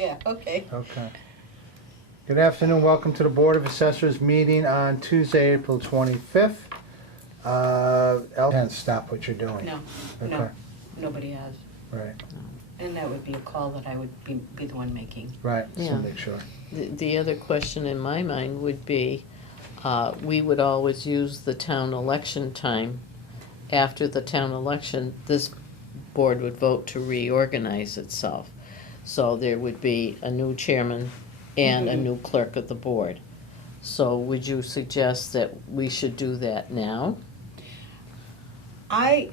yeah, okay. Okay. Good afternoon, welcome to the Board of Assessors meeting on Tuesday, April 25th. Can't stop what you're doing. No, Okay. no, nobody has. Right, And that would be a call that I would be the one making. right, so Yeah. make sure. The other question in my mind would be, we would always use the town election time. After the town election, this board would vote to reorganize itself. So there would be a new chairman and a Mhm. new clerk of the board. So would you suggest that we should do that now?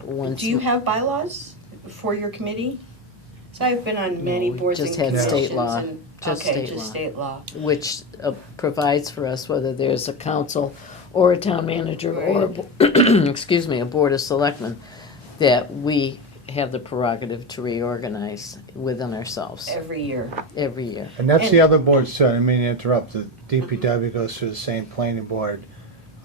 Once Do you we- have bylaws for your committee? So I've been on many No, we boards and just had commissions. state law. and- Just Okay, state just law. state law. Which provides for us whether there's a council or a town manager or, a excuse me, a board of selectmen, that we have the prerogative to reorganize within ourselves Every year. every year. And that's the And- other boards too, I didn't mean to interrupt, the DPW goes through the same planning board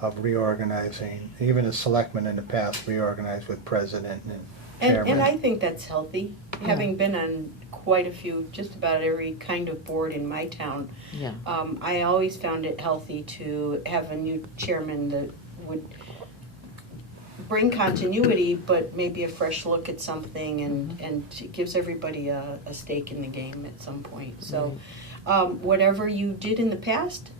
of reorganizing. Even the selectmen in the past reorganized with president and chairman. And I think that's healthy, having been on quite a few, just about every kind of board in my town. Yeah, I always found it healthy to have a new chairman that would bring continuity, but maybe a fresh look at something, and it gives everybody a stake in the game at some point. So whatever you did in the past,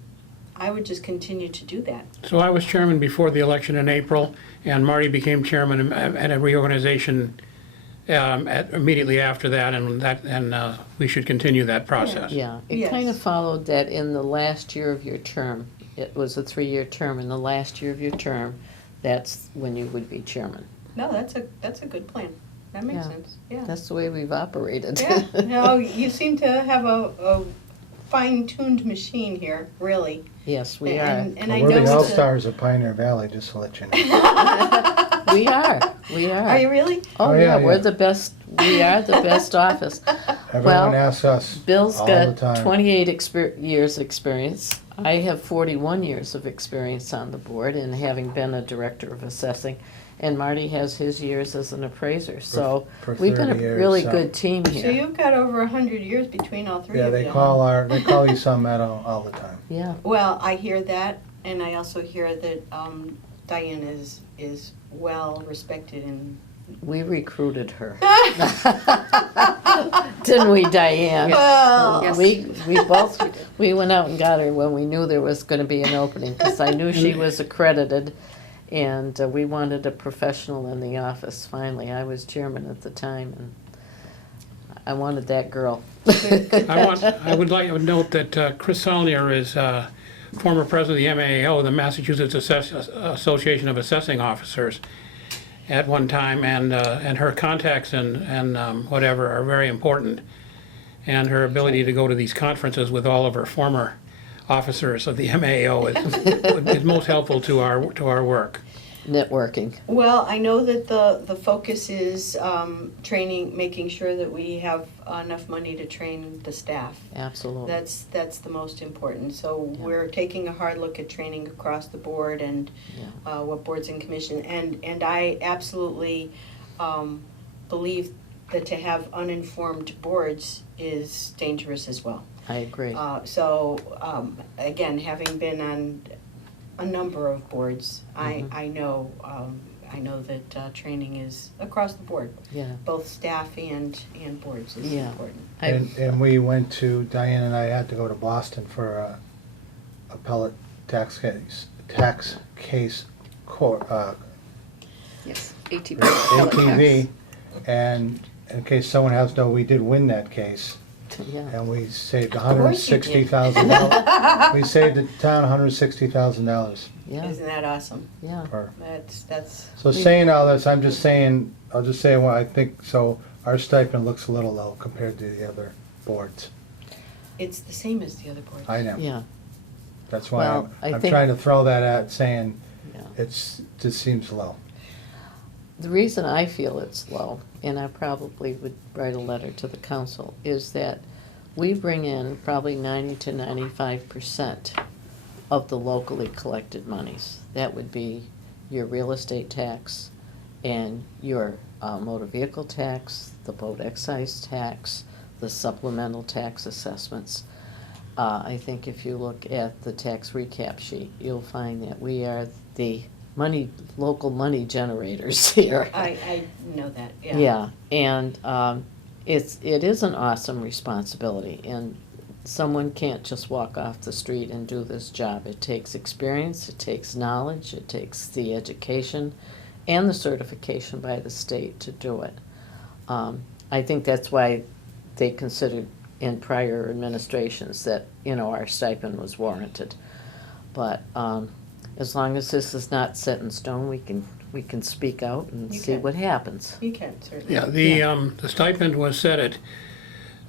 I would just continue to do that. So I was chairman before the election in April, and Marty became chairman at a reorganization immediately after that, and we should continue that process. yeah. It Yes. kind of followed that in the last year of your term. It was a 3-year term. In the last year of your term, that's when you would be chairman. No, that's a good plan. That makes Yeah. sense, yeah. That's the way we've operated. Yeah, no, you seem to have a fine-tuned machine here, really. Yes, we are. And I We're know the it's all-stars of Pioneer Valley, just to let you know. We are, we are. Are you really? Oh, Oh, yeah, yeah, we're yeah. the best, we are the best office. Everyone Well, asks us Bill's all the got time. 28 years' experience. I have 41 years of experience on the board and having been a director of assessing. And Marty has his years as an appraiser. So for we've been a 30 years, really so- good team So here. you've got over 100 years between all three Yeah, of you. they call you Sun Meadow all the time. Yeah, Well, I hear that, and I also hear that Diane is well respected and. we recruited her. Didn't we, Diane? Well, We went out and got her when we knew there was gonna be an opening, because I knew she was accredited, and we wanted a professional in the office, finally. I was chairman at the time, and I wanted that girl. I would like to note that Chris Saulnier is former president of the MAO, the Massachusetts Association of Assessing Officers, at one time, and her contacts and whatever are very important. And her ability to go to these conferences with all of her former officers of the MAO is most helpful to our work. Networking. Well, I know that the focus is training, making sure that we have enough money to train the staff. Absolutely. That's the most important. So Yeah. we're taking a hard look at training across the board and Yeah. what boards and commission. And I absolutely believe that to have uninformed boards is dangerous as well. I agree. So again, having been on a number of boards, Mhm. I know that training is across the board, Yeah. both staff and boards is Yeah. important. And we went to, Diane and I had to go to Boston for a appellate tax case court, Yes, ATV. ATV. And in case someone has no, we did win that case. Yeah. And we saved Of course you did. $160,000. We saved the town $160,000. Yeah. Isn't that awesome? Yeah. That's So saying all this, I'll just say what I think, so our stipend looks a little low compared to the other boards. it's the same as the other boards. I know. Yeah. That's why Well, I I'm think- trying to throw that at, saying Yeah. just seems low. The reason I feel it's low, and I probably would write a letter to the council, is that we bring in probably 90 to 95% of the locally collected monies. That would be your real estate tax and your motor vehicle tax, the boat excise tax, the supplemental tax assessments. I think if you look at the tax recap sheet, you'll find that we are the local money generators here. I know that, yeah. Yeah, and it is an awesome responsibility, and someone can't just walk off the street and do this job. It takes experience, it takes knowledge, it takes the education and the certification by the state to do it. I think that's why they considered in prior administrations that, our stipend was warranted. But as long as this is not set in stone, we can speak out and You see can. what happens. You can, certainly. Yeah, the stipend was set at,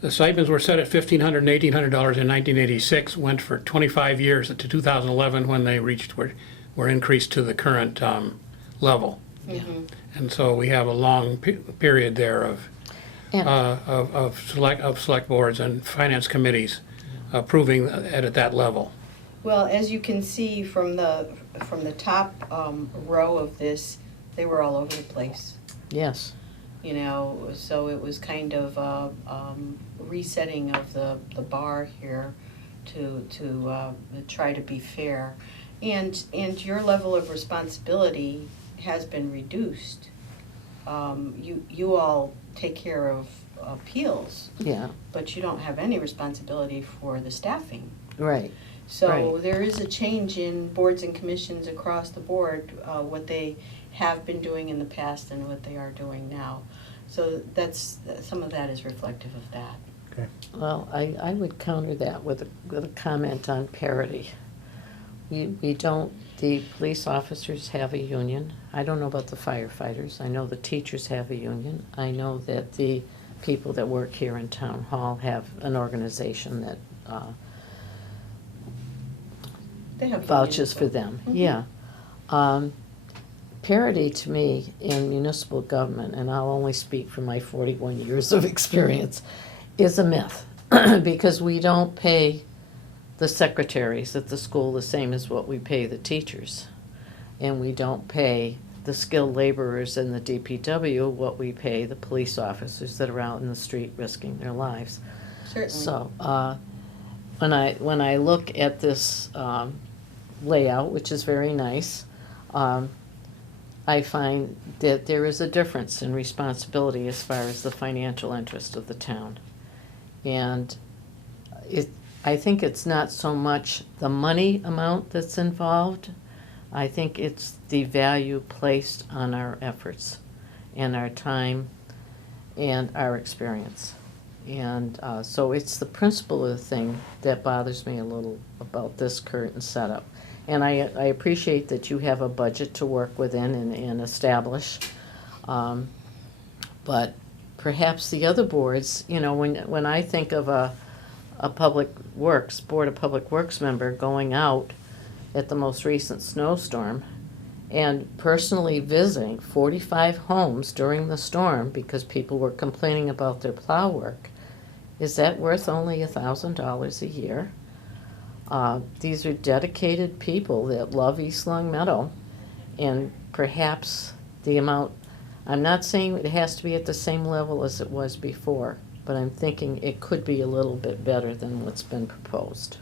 the stipends were set at $1,500 and $1,800 in 1986, went for 25 years to 2011 when they were increased to the current level. Mhm. And so we have a long period there And- of select boards and finance committees approving it at that level. Well, as you can see from the top row of this, they were all over the place. Yes, So it was kind of resetting of the bar here to try to be fair. And your level of responsibility has been reduced. You all take care of appeals, yeah, but you don't have any responsibility for the staffing. right. So Right. there is a change in boards and commissions across the board, what they have been doing in the past and what they are doing now. So some of that is reflective of that. Okay. Well, I would counter that with a comment on parity. The police officers have a union. I don't know about the firefighters. I know the teachers have a union. I know that the people that work here in town hall have an organization that They have vouches unions, for though. them, Mhm. yeah. Parity to me in municipal government, and I'll only speak from my 41 years of experience, is a myth. Because we don't pay the secretaries at the school the same as what we pay the teachers. And we don't pay the skilled laborers in the DPW what we pay the police officers that are out in the street risking their lives. Certainly. So, when I look at this layout, which is very nice, I find that there is a difference in responsibility as far as the financial interest of the town. And I think it's not so much the money amount that's involved. I think it's the value placed on our efforts and our time and our experience. And so it's the principle of the thing that bothers me a little about this current setup. And I appreciate that you have a budget to work within and establish. But perhaps the other boards, when I think of a Board of Public Works member going out at the most recent snowstorm and personally visiting 45 homes during the storm because people were complaining about their plow work, is that worth only $1,000 a year? These are dedicated people that love East Long Meadow, and perhaps the amount, I'm not saying it has to be at the same level as it was before, but I'm thinking it could be a little bit better than what's been proposed.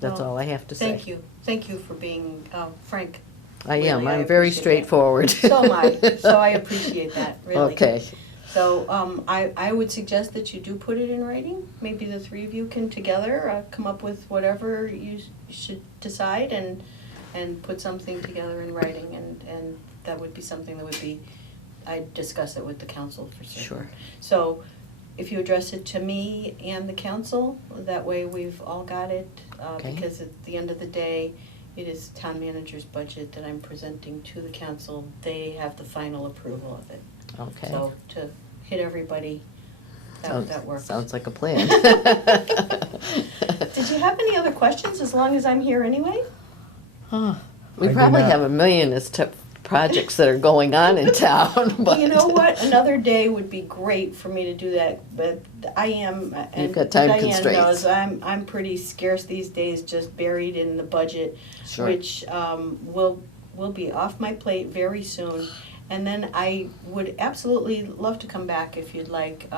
That's Well, all I have to say. Thank you. Thank you for being frank. I am, Really, I I'm very appreciate that. straightforward. So am I. So I appreciate that, really. Okay, So I would suggest that you do put it in writing. Maybe the three of you can together come up with whatever you should decide and put something together in writing. And that would be something that would be, I'd discuss it with the council for certain. sure. So if you address it to me and the council, that way we've all got it. Okay. Because at the end of the day, it is town manager's budget that I'm presenting to the council. They have the final approval of it. Okay. So to hit everybody, that works. Sounds like a plan. Did you have any other questions, as long as I'm here anyway? We I do probably not. have a million as to projects that are going on in town, but. You know what, another day would be great for me to do that, but I am, and you've got time Diane constraints. knows, I'm pretty scarce these days, just buried in the budget, Sure. which will be off my plate very soon. And then I would absolutely love to come back if you'd like.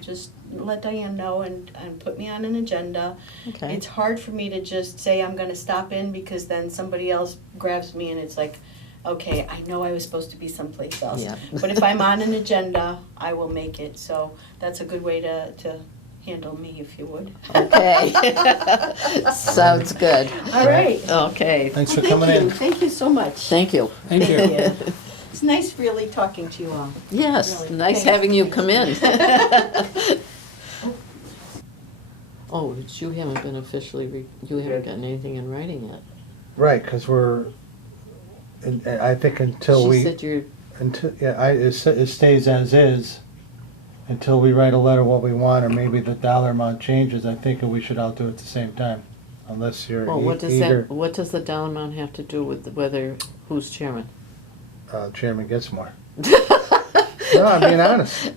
Just let Diane know and put me on an agenda. Okay. It's hard for me to just say I'm gonna stop in because then somebody else grabs me and it's like, okay, I know I was supposed to be someplace else. Yeah. But if I'm on an agenda, I will make it. So that's a good way to handle me, if you would. Okay. Sounds good. All right. Okay, Thanks for Well, coming in. Thank you so much. thank you. Thank you. It's nice really talking to you all. Yes, Really, nice thanks. having you come in. Oh, but you haven't been officially, you haven't gotten anything in writing yet. Right, because I think until She said you're, it stays as is until we write a letter what we want, or maybe the dollar amount changes. I think we should all do it at the same time, unless you're well, what does either that, what does the dollar amount have to do with whether, who's chairman? Chairman gets more. No, I'm being honest.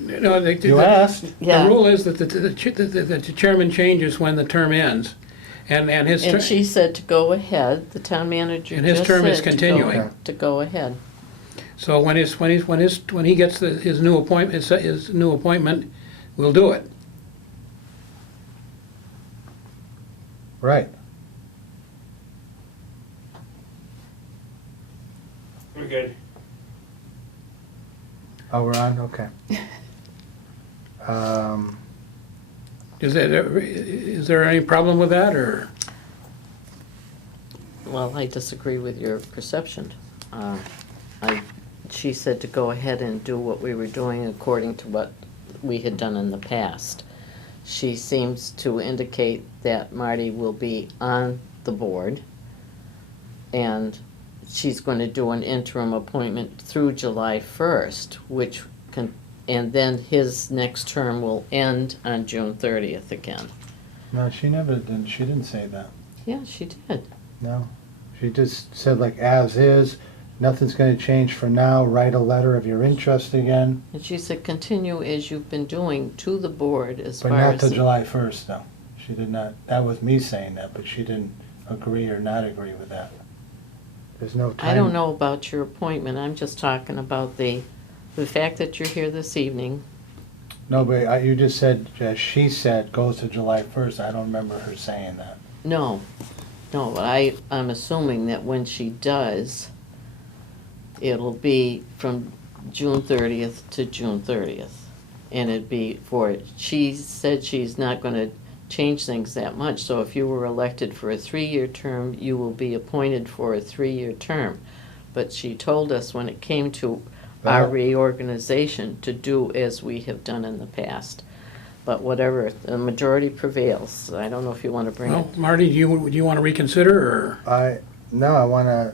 No, You asked. Yeah. The rule is that the chairman changes when the term ends, and his And term, she said to go ahead, the town manager And his just term is said to go- continuing. To go ahead. so when he gets his new appointment, we'll do it. Right. We're good. Oh, we're on? Okay. Is there any problem with that, or? Well, I disagree with your perception. She said to go ahead and do what we were doing according to what we had done in the past. She seems to indicate that Marty will be on the board, and she's going to do an interim appointment through July 1st, which can, and then his next term will end on June 30th again. No, she didn't say that. Yeah, she did. No. She just said like as is, nothing's gonna change for now, write a letter of your interest again, And she said, continue as you've been doing to the board as but far not as. till July 1st, though. She did not, that was me saying that, but she didn't agree or not agree with that. There's no time. I don't know about your appointment, I'm just talking about the fact that you're here this evening. No, but you just said, as she said, goes to July 1st. I don't remember her saying that. No, but I'm assuming that when she does, it'll be from June 30th to June 30th. And it'd be she said she's not gonna change things that much, so if you were elected for a 3-year term, you will be appointed for a 3-year term. But she told us when it came to our Well- reorganization to do as we have done in the past. But whatever, the majority prevails. I don't know if you want to bring it. Well, Marty, do you want to reconsider, or? I wanna,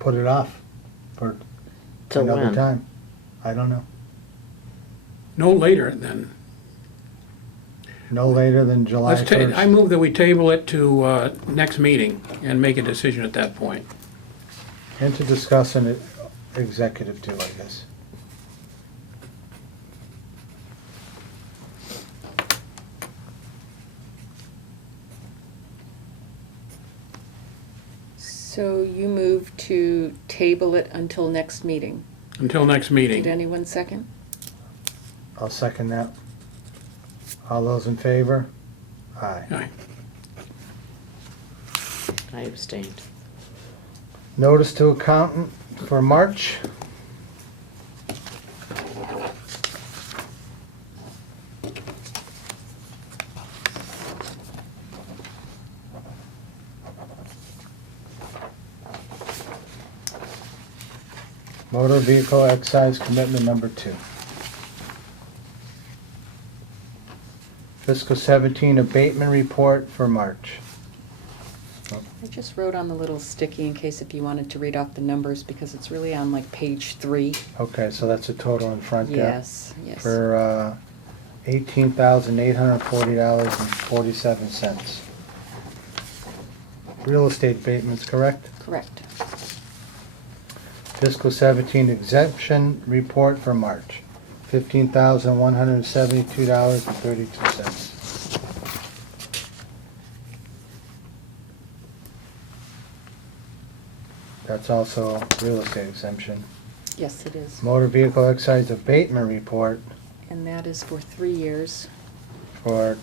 put it off for Till another when? time. I don't know. No later than, No later than July I 1st. move that we table it to next meeting and make a decision at that point. And to discuss an executive too, I guess. So you move to table it until next meeting. Until next Did meeting. anyone second? I'll second that. All those in favor? Aye. Aye. I abstained. Notice to accountant for March. Motor vehicle excise commitment number 2. Fiscal 17 abatement report for March. I just wrote on the little sticky in case if you wanted to read off the numbers because it's really on like page 3. Okay, so that's a total in front there. Yes, yes. For $18,840.47. Real estate abatements, correct? Correct. Fiscal 17 exemption report for March, $15,172.32. That's also real estate exemption. Yes, it is. Motor vehicle excise abatement report And that is for 3 years. for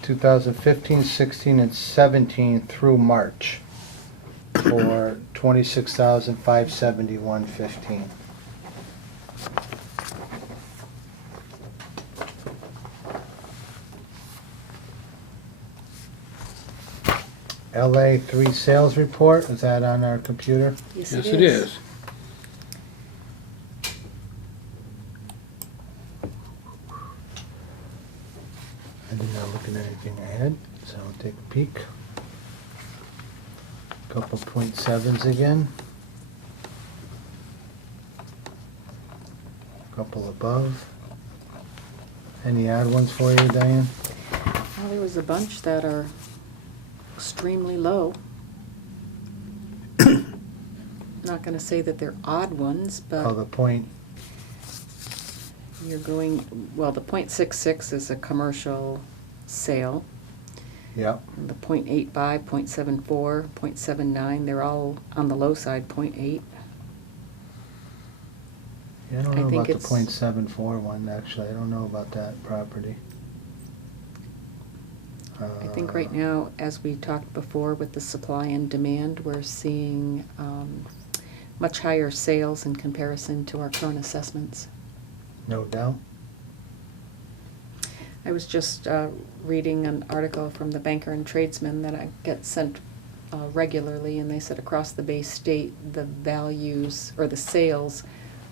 2015, 16, and 17 through March for $26,571.15. LA3 sales report, is that on our computer? Yes, Yes, it is. I did not look at anything ahead, so I'll take a peek. Couple .7s again. Couple above. Any odd ones for you, Diane? Well, there was a bunch that are extremely low. Not gonna say that they're odd ones, Oh, but the point, you're going, well, the .66 is a commercial sale. yep. And the .85, .74, .79, they're all on the low side, .8. Yeah, I don't I know think about the it's- .74 one, actually. I don't know about that property. I think right now, as we talked before with the supply and demand, we're seeing much higher sales in comparison to our current assessments. No doubt. I was just reading an article from the Banker and Tradesman that I get sent regularly, and they said across the Bay State, the values, or the sales,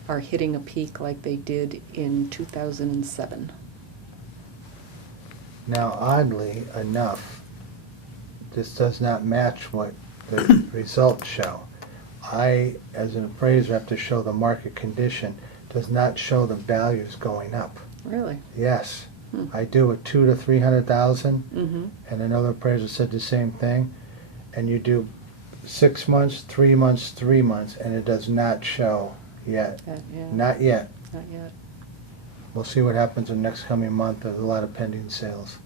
are hitting a peak like they did in 2007. Now, oddly enough, this does not match what the results show. I, as an appraiser, have to show the market condition, does not show the values going up. Really? Yes, Hmm. I do a 200,000 to 300,000, Mm-hmm. and another appraiser said the same thing. And you do 6 months, 3 months, 3 months, and it does not show yet. Yeah, Not yet. not yet. We'll see what happens in the next coming month. There's a lot of pending sales.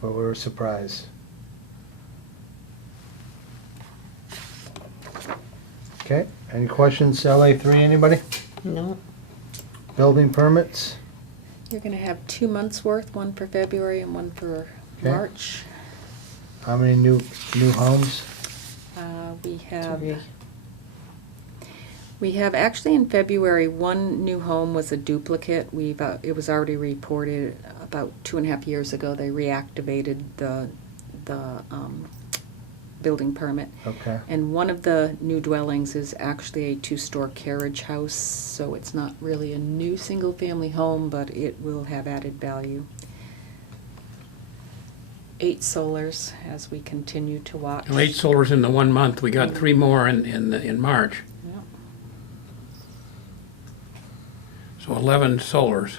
But we were surprised. Okay, any questions, LA3, anybody? No, Building permits? You're gonna have 2 months' worth, one for February and one for Okay. March. How many new homes? three. We have actually in February, one new home was a duplicate. It was already reported about 2.5 years ago. They reactivated the building permit. Okay, And one of the new dwellings is actually a 2-store carriage house, so it's not really a new single-family home, but it will have added value. 8 solars as we continue to watch. 8 solars in the 1 month. We got 3 more in March. Yeah. So 11 solars.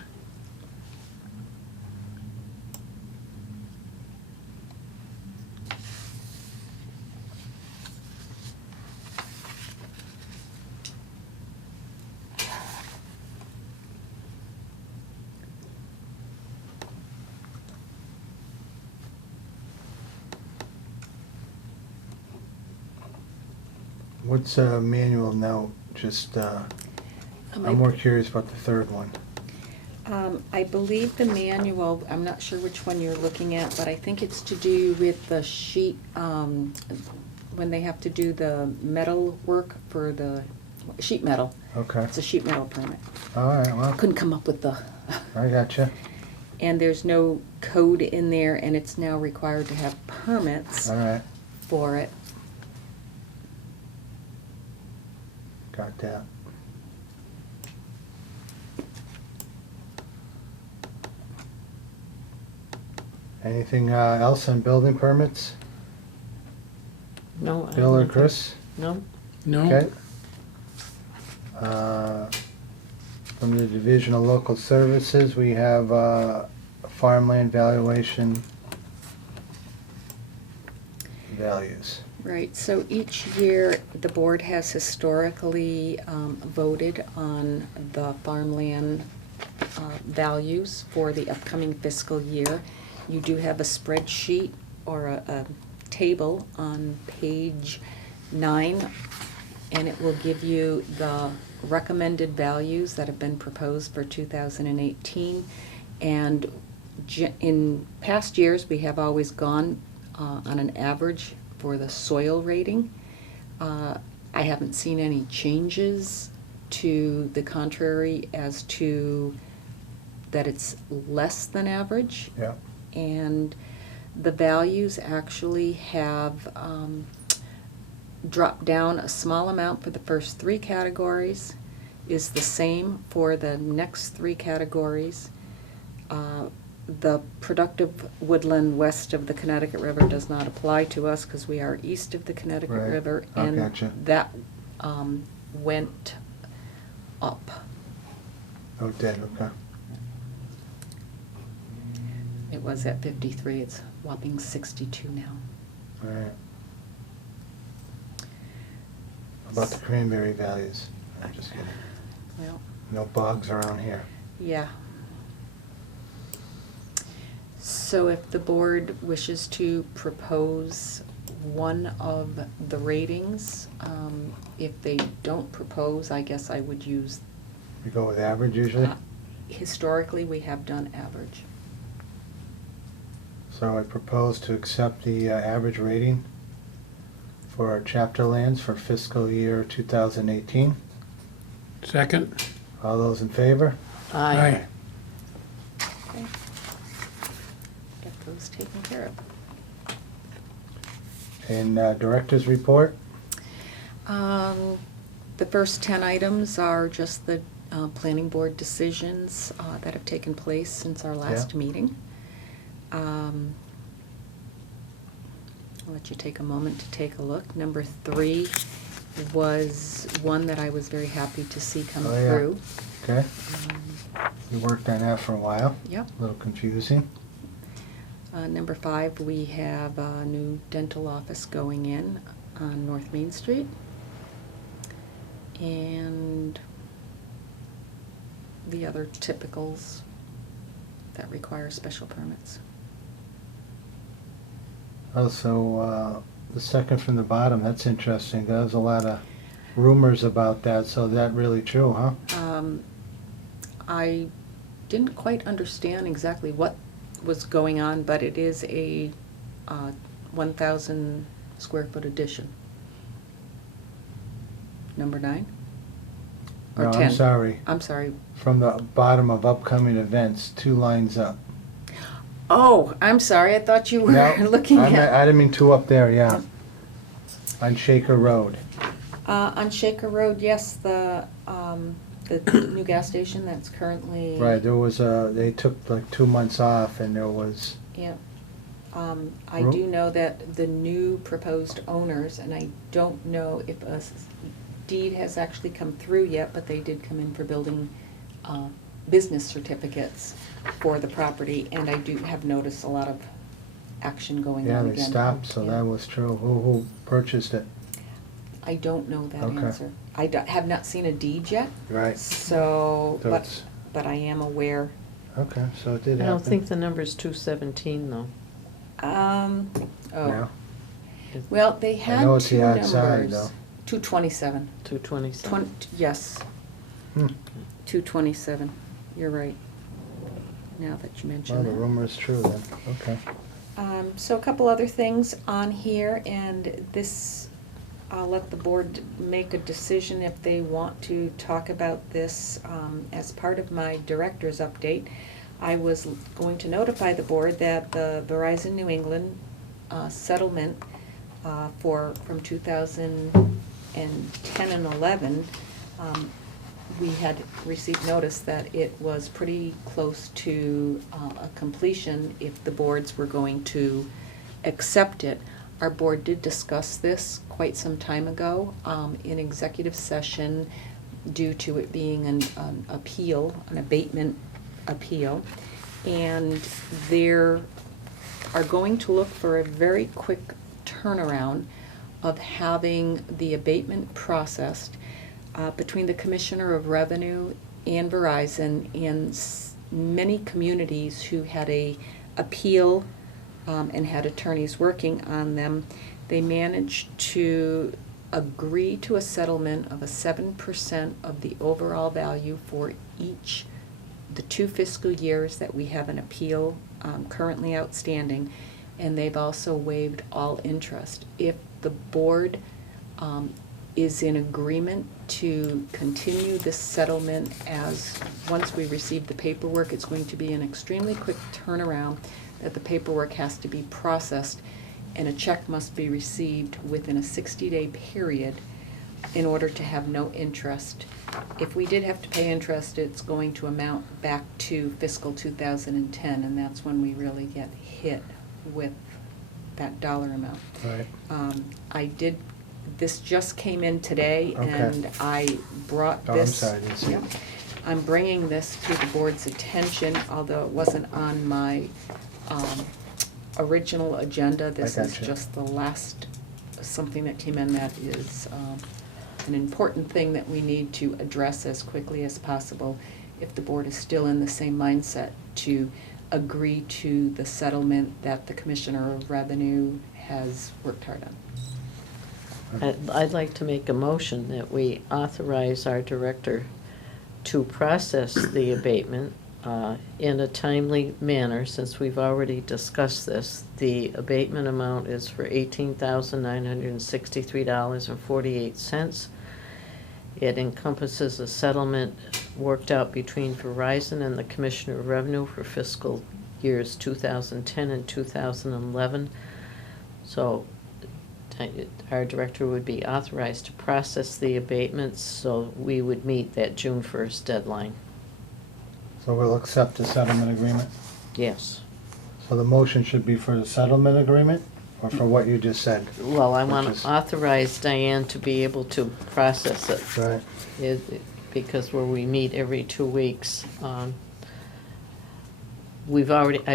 what's a manual note? Just, I'm more curious about the third one. I believe the manual, I'm not sure which one you're looking at, but I think it's to do with the sheet, when they have to do the metal work for the sheet metal. Okay, It's a sheet metal permit. all right, well, Couldn't come up with the, I gotcha. and there's no code in there, and it's now required to have permits All right, for it. got that. Anything else on building permits? No. I Bill or don't think- Chris? No, No? Okay. From the Division of Local Services, we have farmland valuation values. Right, so each year, the board has historically voted on the farmland values for the upcoming fiscal year. You do have a spreadsheet or a table on page 9 and it will give you the recommended values that have been proposed for 2018. And in past years, we have always gone on an average for the soil rating. I haven't seen any changes to the contrary as to that it's less than average. Yeah. And the values actually have dropped down a small amount for the first 3 categories, is the same for the next 3 categories. The productive woodland west of the Connecticut River does not apply to us because we are east of the Connecticut Right. River. I And gotcha. that went up. Oh, it did, okay. It was at 53, it's whopping 62 now. All right. About the cranberry values? I'm just kidding. Well, No bogs around here. yeah. So if the board wishes to propose one of the ratings, if they don't propose, I guess I would use, We go with average usually? historically, we have done average. So I propose to accept the average rating for our chapter lands for fiscal year 2018. Second? All those in favor? Aye. Okay. Get those taken care of. And director's report? The first 10 items are just the planning board decisions that have taken place since our last Yeah. meeting. I'll let you take a moment to take a look. Number 3 was one that I was very happy to see come Oh, yeah. through. Okay. We worked on that for a while. Yep. A little confusing. Number 5, we have a new dental office going in on North Main Street. And the other typicals that require special permits. Also, the second from the bottom, that's interesting. There was a lot of rumors about that, so is that really true, huh? I didn't quite understand exactly what was going on, but it is a 1,000 square foot addition. Number 9? Or No, 10? I'm sorry. I'm sorry. From the bottom of upcoming events, 2 lines up. Oh, I'm sorry. I thought you were No, looking at. I didn't mean 2 up there, yeah. On Shaker Road. On Shaker Road, yes, the new gas station that's currently. Right, there was they took like 2 months off and there was, Yeah. I Ro- do know that the new proposed owners, and I don't know if a deed has actually come through yet, but they did come in for building business certificates for the property, and I do have noticed a lot of action going yeah, on they again. stopped, so Yeah. that was true. Who purchased it? I don't know that Okay. answer. I have not seen a deed yet, Right. so, So it's, but I am aware. okay, so it did I happen. don't think the number's 217 though. Oh, No? well, they had know it's the two outside, numbers. though. 227. 227. Yes, Hmm. 227. You're right. Now that you mention Well, that. the rumor is true then, okay. So a couple other things on here, and this, I'll let the board make a decision if they want to talk about this as part of my director's update. I was going to notify the board that the Verizon New England settlement from 2010 and 11, we had received notice that it was pretty close to a completion if the boards were going to accept it. Our board did discuss this quite some time ago in executive session due to it being an appeal, an abatement appeal. And they're are going to look for a very quick turnaround of having the abatement processed between the Commissioner of Revenue and Verizon and many communities who had a appeal and had attorneys working on them. They managed to agree to a settlement of a 7% of the overall value for each, the 2 fiscal years that we have an appeal currently outstanding, and they've also waived all interest. If the board is in agreement to continue this settlement, as once we receive the paperwork, it's going to be an extremely quick turnaround, that the paperwork has to be processed, and a check must be received within a 60-day period in order to have no interest. If we did have to pay interest, it's going to amount back to fiscal 2010, and that's when we really get hit with that dollar amount. Right. This just came in today, Okay. and I brought Oh, I'm this. sorry, I didn't see it. Yep. I'm bringing this to the board's attention, although it wasn't on my original agenda. This is gotcha. just the last, something that came in that is an important thing that we need to address as quickly as possible if the board is still in the same mindset to agree to the settlement that the Commissioner of Revenue has worked hard on. I'd like to make a motion that we authorize our director to process the abatement in a timely manner, since we've already discussed this. The abatement amount is for $18,963.48. It encompasses a settlement worked out between Verizon and the Commissioner of Revenue for fiscal years 2010 and 2011. So our director would be authorized to process the abatements, so we would meet that June 1st deadline. So we'll accept the settlement agreement? Yes. So the motion should be for the settlement agreement, or for what you just said? Well, I Which want is- to authorize Diane to be able to process it. Right. Because where we meet every 2 weeks. I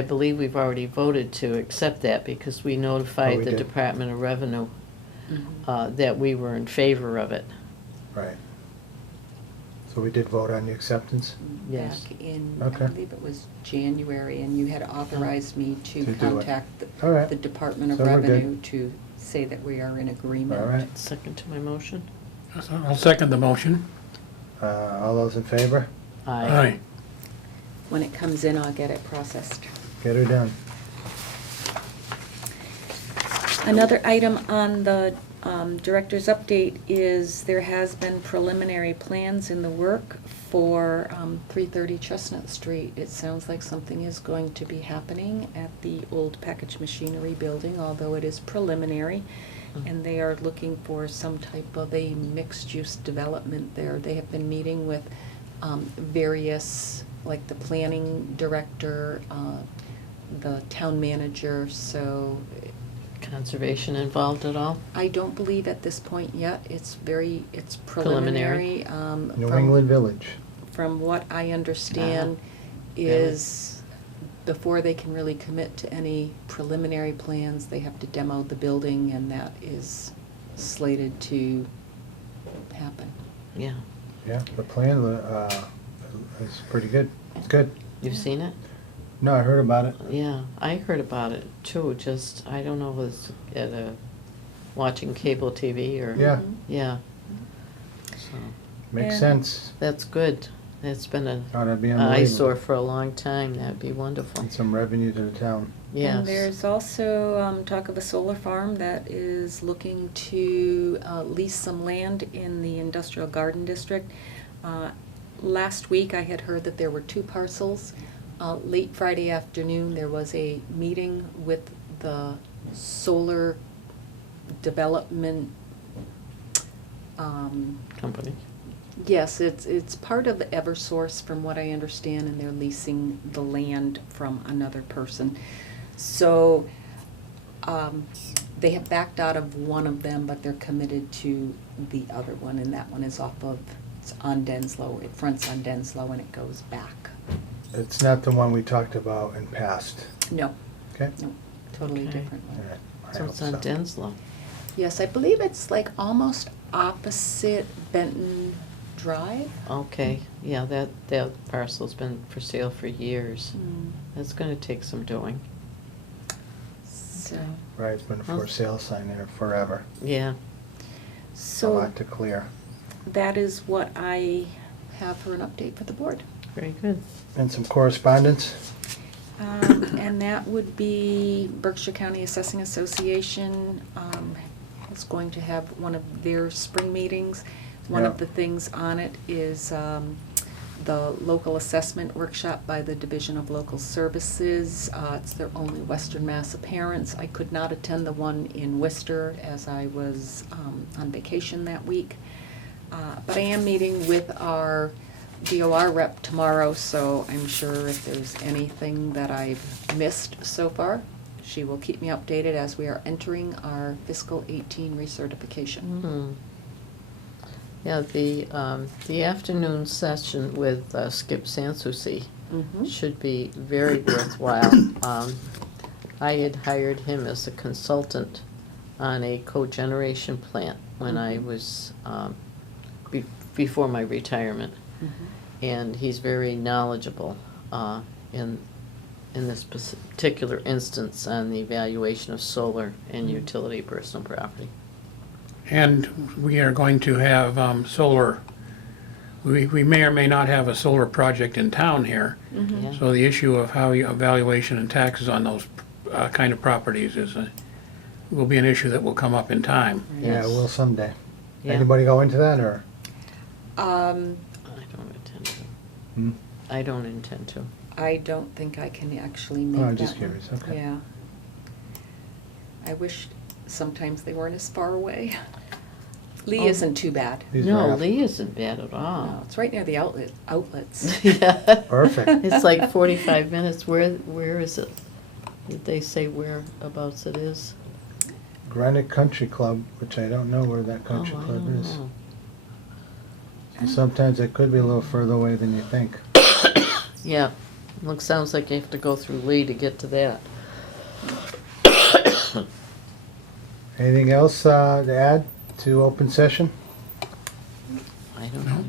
believe we've already voted to accept that because we Oh, notified we the did. Department of Revenue Mm-hmm. that we were in favor of it. Right. So we did vote on the acceptance? Yes. Back in, Okay. I believe it was January, and you had authorized me to To do it. contact All right. the Department of So we're good. Revenue to say that we are in agreement. All right. Second to my motion? I'll second the motion. All those in favor? Aye. When it comes in, I'll get it processed. Get her done. Another item on the director's update is there has been preliminary plans in the work for 330 Chestnut Street. It sounds like something is going to be happening at the old package machinery building, although it is preliminary. And they are looking for some type of a mixed-use development there. They have been meeting with various, like the planning director, the town manager, so Conservation involved at all? I don't believe at this point yet. It's Preliminary. preliminary. New England Village. From what I understand is before they can really commit to any preliminary plans, they have to demo the building, and that is slated to happen. Yeah. Yeah, the plan is pretty good. It's good. You've seen it? No, I heard about it. Yeah, I heard about it too, just, I don't know if it was watching cable TV or. Yeah. Yeah. So, Makes And- sense. that's good. It's been an Ought to be eyesore unbelievable. for a long time. That'd be wonderful. And some revenue to the town. Yes. And there's also talk of a solar farm that is looking to lease some land in the industrial garden district. Last week, I had heard that there were 2 parcels. Late Friday afternoon, there was a meeting with the solar development. Company. Yes, it's part of Eversource, from what I understand, and they're leasing the land from another person. So, they have backed out of one of them, but they're committed to the other one, and that one is it's on Denslow. It fronts on Denslow and it goes back. It's not the one we talked about in past. No, Okay? no, totally Okay. different All one. right. I So hope it's on Denslow. Yes, I believe it's like almost opposite Benton Drive. Okay, yeah, that parcel's been for sale for years. Hmm. That's gonna take some doing. So, Right, it's been a for sale sign there forever. Yeah. a So lot to clear. that is what I have for an update for the board. Very good. And some correspondence? And that would be Berkshire County Assessing Association is going to have one of their spring meetings. One of Yeah. the things on it is the local assessment workshop by the Division of Local Services. It's their only Western Mass appearance. I could not attend the one in Worcester as I was on vacation that week. But I am meeting with our DOR rep tomorrow, so I'm sure if there's anything that I've missed so far, she will keep me updated as we are entering our fiscal 18 recertification. Mhm. Yeah, the afternoon session with Skip Sansucci Mhm. should be very worthwhile. I had hired him as a consultant on a cogeneration plant when I was, before my retirement. Mhm. And he's very knowledgeable in this particular instance on the evaluation of solar and utility personal property. And we are going to have solar, we may or may not have a solar project in town here. Mhm. Yeah. So the issue of how you evaluation and taxes on those kind of properties will be an issue that will come up in time. Yeah, Yes. it will someday. Yeah. Anybody go into that, or? I don't intend to. Hmm? I don't intend to. I don't think I can actually make Oh, that I'm just one. curious, okay. Yeah. I wish sometimes they weren't as far away. Lee Oh. isn't too bad. These are No, up- Lee isn't bad at No, all. it's right near the outlets. Yeah. Perfect. It's like 45 minutes. Where is it? Did they say whereabouts it is? Granite Country Club, which I don't know where that Oh, country I club don't is. know. So sometimes it could be a little further away than you think. Yeah, sounds like you have to go through Lee to get to that. Anything else to add to open session? I don't know.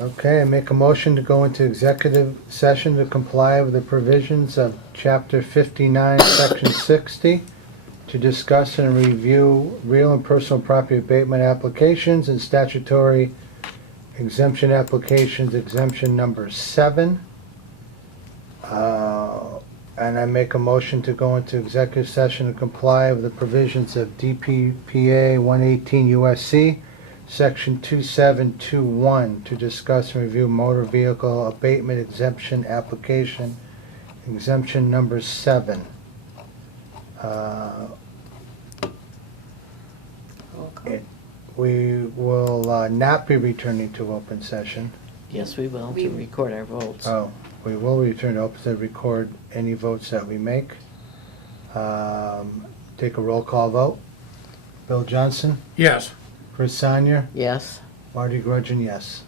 Okay, I make a motion to go into executive session to comply with the provisions of Chapter 59, Section 60, to discuss and review real and personal property abatement applications and statutory exemption applications, exemption number 7. And I make a motion to go into executive session to comply with the provisions of DPPA 118 USC, Section 2721, to discuss and review motor vehicle abatement exemption application, exemption number 7. Roll call. We will not be returning to open session. Yes, we will, We- to record our votes. Oh, we will return to open to record any votes that we make. Take a roll call vote. Bill Johnson, Yes. Chris Sanya, Yes. Marty Grudgeon, yes.